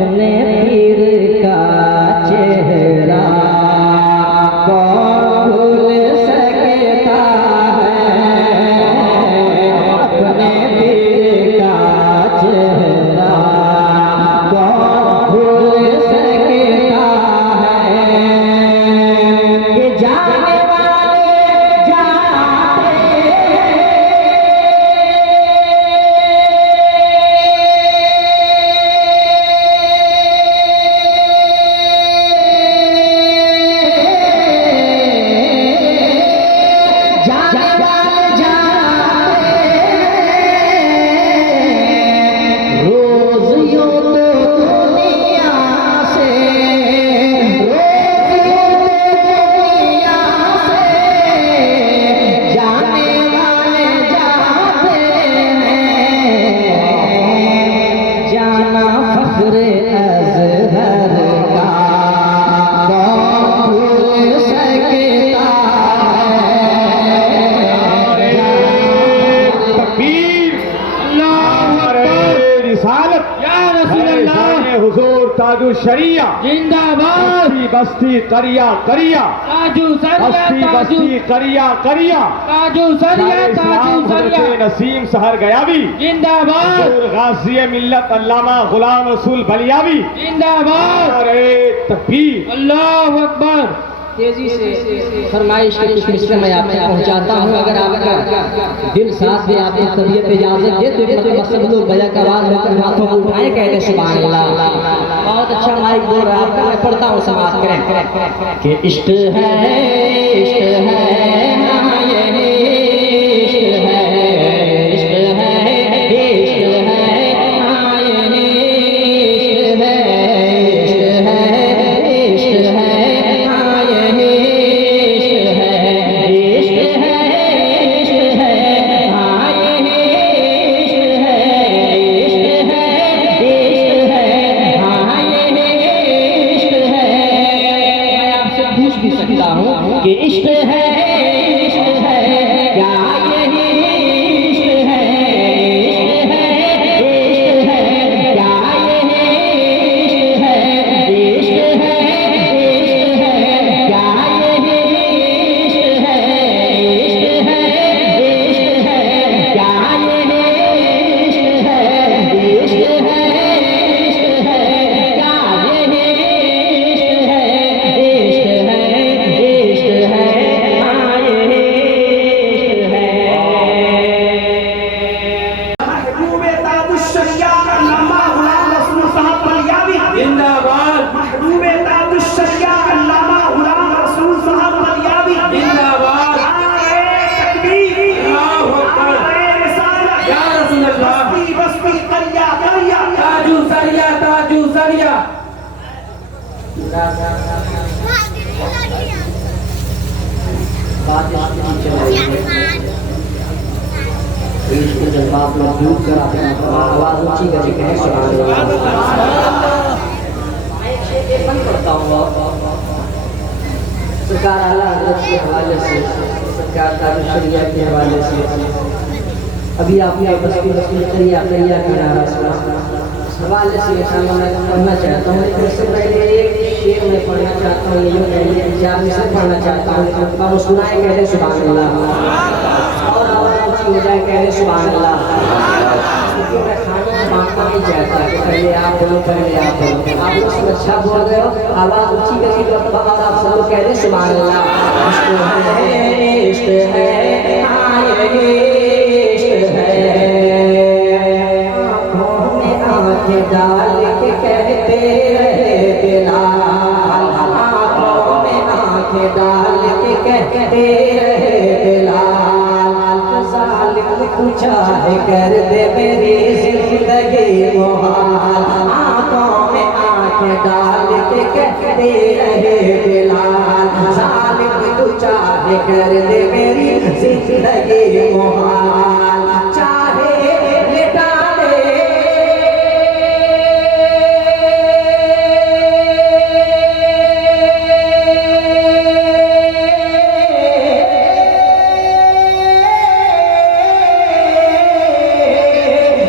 अपने पीर का चेहरा कौन भूल सकता है, अपने पीर का चेहरा कौन भूल सकता है। ये जाने वाले जाते शरिया जिंदाबाद, बस्ती करिया करिया, ताजू सरिया, बस्ती करिया करिया, ताजू सरिया, ताजू सरिया, नसीम सहर गयावी जिंदाबाद, गाज़ी मिल्लत अल्लामा गुलाम रसूल बलियावी जिंदाबाद, अरे तकबीर, अल्लाहु अकबर। तेजी से फरमाइश के कुछ मिसरे मैं आप तक पहुंचाता हूं। अगर आपका दिल साथ दे, आपकी तबीयत इजाजत दे, तो एक मतलब सब लोग बजा के आवाज होकर हाथों को उठाए, कहते सुभान अल्लाह। बहुत अच्छा माइक बोल रहा है आपका, मैं पढ़ता हूँ, समाप्त करें कि इश्क है, इश्क है, हाँ ये इश्क है, इश्क है, इश्क है, हाँ ये इश्क है, इश्क है, इश्क है, हाँ ये इश्क है, इश्क है, इश्क है, हाँ ये इश्क है, इश्क है, इश्क है, हाँ ये इश्क है। मैं आपसे पूछ भी सकता हूँ कि इश्क है, इश्क है, क्या यही इश्क है, इश्क है, इश्क है, क्या यही इश्क है, इश्क है, इश्क है, क्या यही इश्क है, इश्क है, इश्क है, क्या यही इश्क है, इश्क है, इश्क है, क्या यही इश्क है, इश्क है, इश्क है, हाँ ये इश्क है। महबूब ताजुश्शरिया अल्लामा गुलाम रसूल साहब बलियावी जिंदाबाद, महबूब ताजुश्शरिया अल्लामा गुलाम रसूल साहब बलियावी जिंदाबाद, नारे तकबीर, अल्लाहु अकबर, नारे रिसालत, या रसूल अल्लाह, बस्ती बस्ती करिया करिया, ताजू सरिया, ताजू सरिया। इसको जज्बात मजबूत कर अपना आवाज ऊंची करके कहें सुभान अल्लाह। एक बंद करता हूँ। सरकार आला हज़रत के हवाले से, सरकार ताजुल शरिया के हवाले से अभी आपने बस्ती बस्ती करिया करिया की नारा सुना, इस हवाले से इंशाअल्लाह मैं पढ़ना चाहता हूँ। लेकिन इससे पहले एक शेर मैं पढ़ना चाहता हूँ, ये जो पहले चार में से पढ़ना चाहता हूँ, लेकिन आप सुनाए कहते सुभान अल्लाह और आवाज़ ऊंची हो जाए कहते सुभान अल्लाह। क्योंकि मैं खाना मांगना नहीं चाहता कि पहले आप बोलो, पहले आप बोलो। आप लोग सब अच्छा बोल रहे हो, आवाज़ ऊंची करके तो बाद आप सब लोग कह रहे सुभान अल्लाह। इश्क है, इश्क है, हाँ ये इश्क है। आँखों में आँखें डाल के कहते रहे बिलाल, आँखों में आँखें डाल के कहते रहे बिलाल, ज़ालिम कुछ चाहे कर दे मेरी जिंदगी मुहाल। आँखों में आँखें डाल के कहते रहे बिलाल, ज़ालिम कुछ चाहे कर दे मेरी जिंदगी मुहाल। चाहे लिटा दे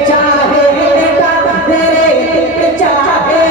चाहे लिटा दे, चाहे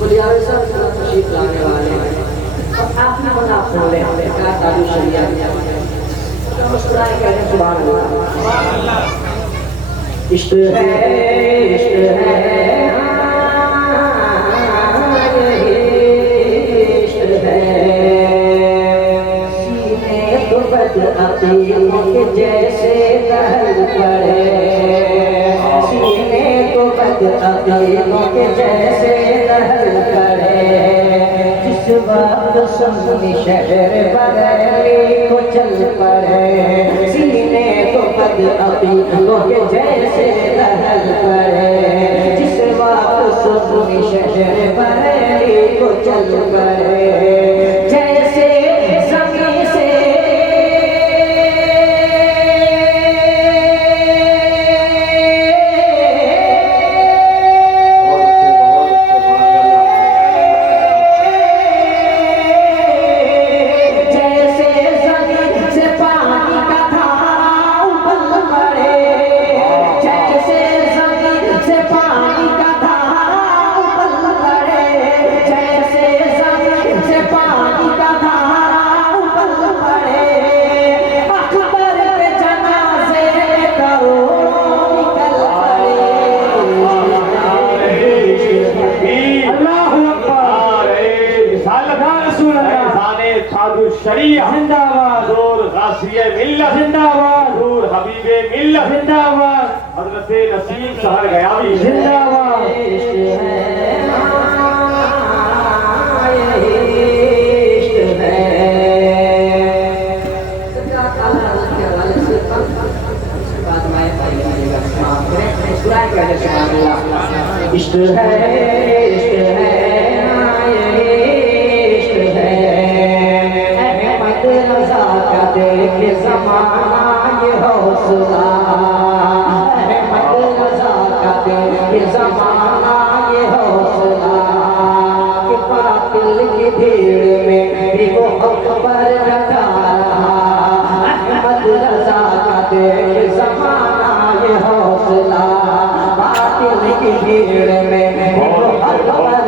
बलियावे सब तशरीफ लाने वाले हैं और आखिरी बना बोले क्या ताजु शरिया तो मुस्कुराए कहते हैं सुभान अल्लाह। इश्क है इश्क है सीने तो बद अकीमों के जैसे दहल पड़े सीने तो बद अकीमों के जैसे दहल पड़े जिस वक्त सुन्नी शहर बरेली को चल पड़े सीने तो बद अकीमों के जैसे दहल पड़े जिस वक्त सुन्नी शहर बरेली को चल पड़े जैसे जमीन से शरीया जिंदाबाद और गासिये मिल्लत जिंदाबाद और हबीबे मिल्लत जिंदाबाद हजरत नसीम शहर गयावी जिंदाबाद। इश्क है के ज़माना ये हौसला अहमद रज़ा का के ज़माना ये हौसला कि बातिल की भीड़ में भी वो हक पर डटा रहा अहमद रज़ा का के ज़माना ये हौसला बातिल की भीड़ में भी वो हक पर